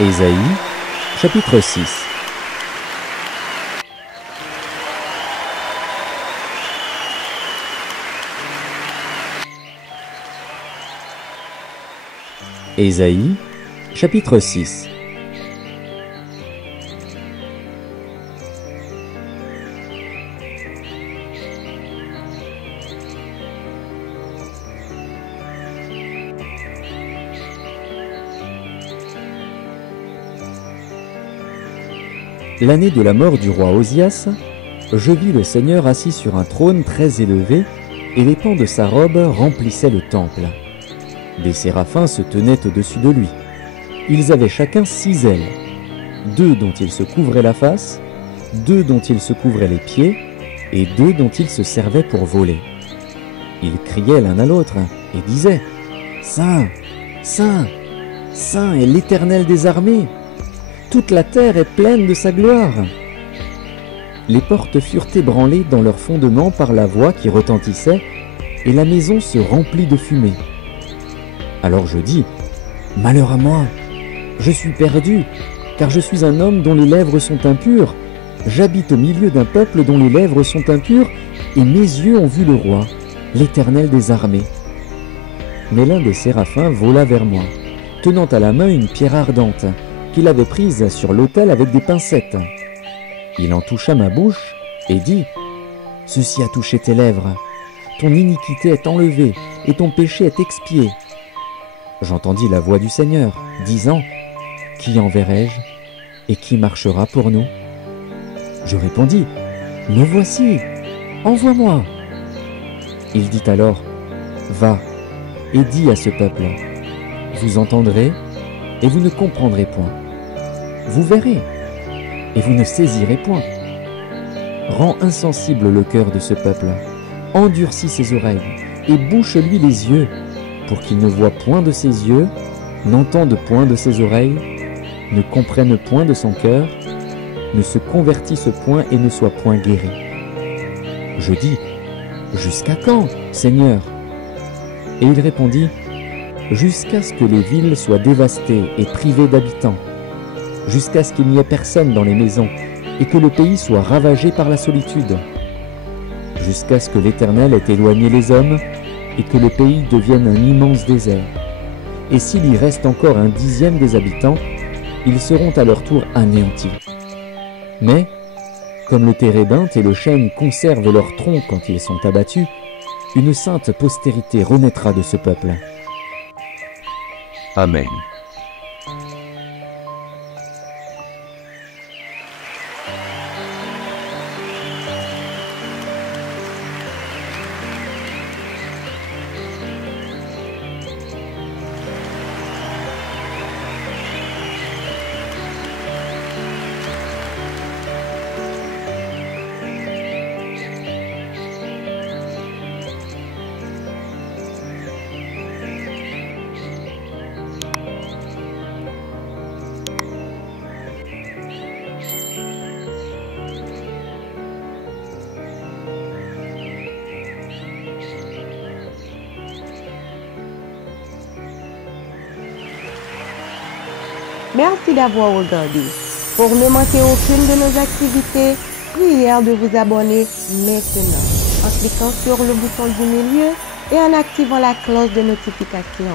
Ésaïe, chapitre 6. Ésaïe, chapitre 6. L'année de la mort du roi Osias, je vis le Seigneur assis sur un trône très élevé, et les pans de sa robe remplissaient le temple. Des séraphins se tenaient au-dessus de lui. Ils avaient chacun 6 ailes, 2 dont ils se couvraient la face, 2 dont ils se couvraient les pieds, et 2 dont ils se servaient pour voler. Ils criaient l'un à l'autre et disaient « Saint, Saint, Saint est l'Éternel des armées. Toute la terre est pleine de sa gloire. » Les portes furent ébranlées dans leur fondement par la voix qui retentissait, et la maison se remplit de fumée. Alors je dis, « Malheur à moi, je suis perdu, car je suis un homme dont les lèvres sont impures. J'habite au milieu d'un peuple dont les lèvres sont impures, et mes yeux ont vu le roi, l'Éternel des armées. » Mais l'un des séraphins vola vers moi, tenant à la main une pierre ardente, qu'il avait prise sur l'autel avec des pincettes. Il en toucha ma bouche et dit « Ceci a touché tes lèvres. Ton iniquité est enlevée et ton péché est expié. » J'entendis la voix du Seigneur, disant « Qui enverrai-je et qui marchera pour nous ?» Je répondis « Me voici, envoie-moi. » Il dit alors « Va et dis à ce peuple, vous entendrez et vous ne comprendrez point. Vous verrez, et vous ne saisirez point. Rends insensible le cœur de ce peuple, endurcis ses oreilles, et bouche-lui les yeux, pour qu'il ne voie point de ses yeux, n'entende point de ses oreilles, ne comprenne point de son cœur, ne se convertisse point et ne soit point guéri. Je dis, jusqu'à quand, Seigneur? Et il répondit, jusqu'à ce que les villes soient dévastées et privées d'habitants, jusqu'à ce qu'il n'y ait personne dans les maisons, et que le pays soit ravagé par la solitude, jusqu'à ce que l'Éternel ait éloigné les hommes, et que le pays devienne un immense désert. Et s'il y reste encore 1/10 des habitants, ils seront à leur tour anéantis. Mais, comme le térébinthe et le chêne conservent leurs troncs quand ils sont abattus, une sainte postérité renaîtra de ce peuple. Amen. Merci d'avoir regardé. Pour ne manquer aucune de nos activités, prière de vous abonner maintenant en cliquant sur le bouton du milieu et en activant la cloche de notification.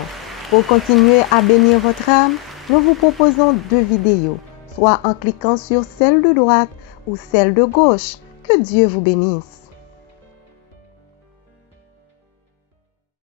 Pour continuer à bénir votre âme, nous vous proposons 2 vidéos, soit en cliquant sur celle de droite ou celle de gauche. Que Dieu vous bénisse.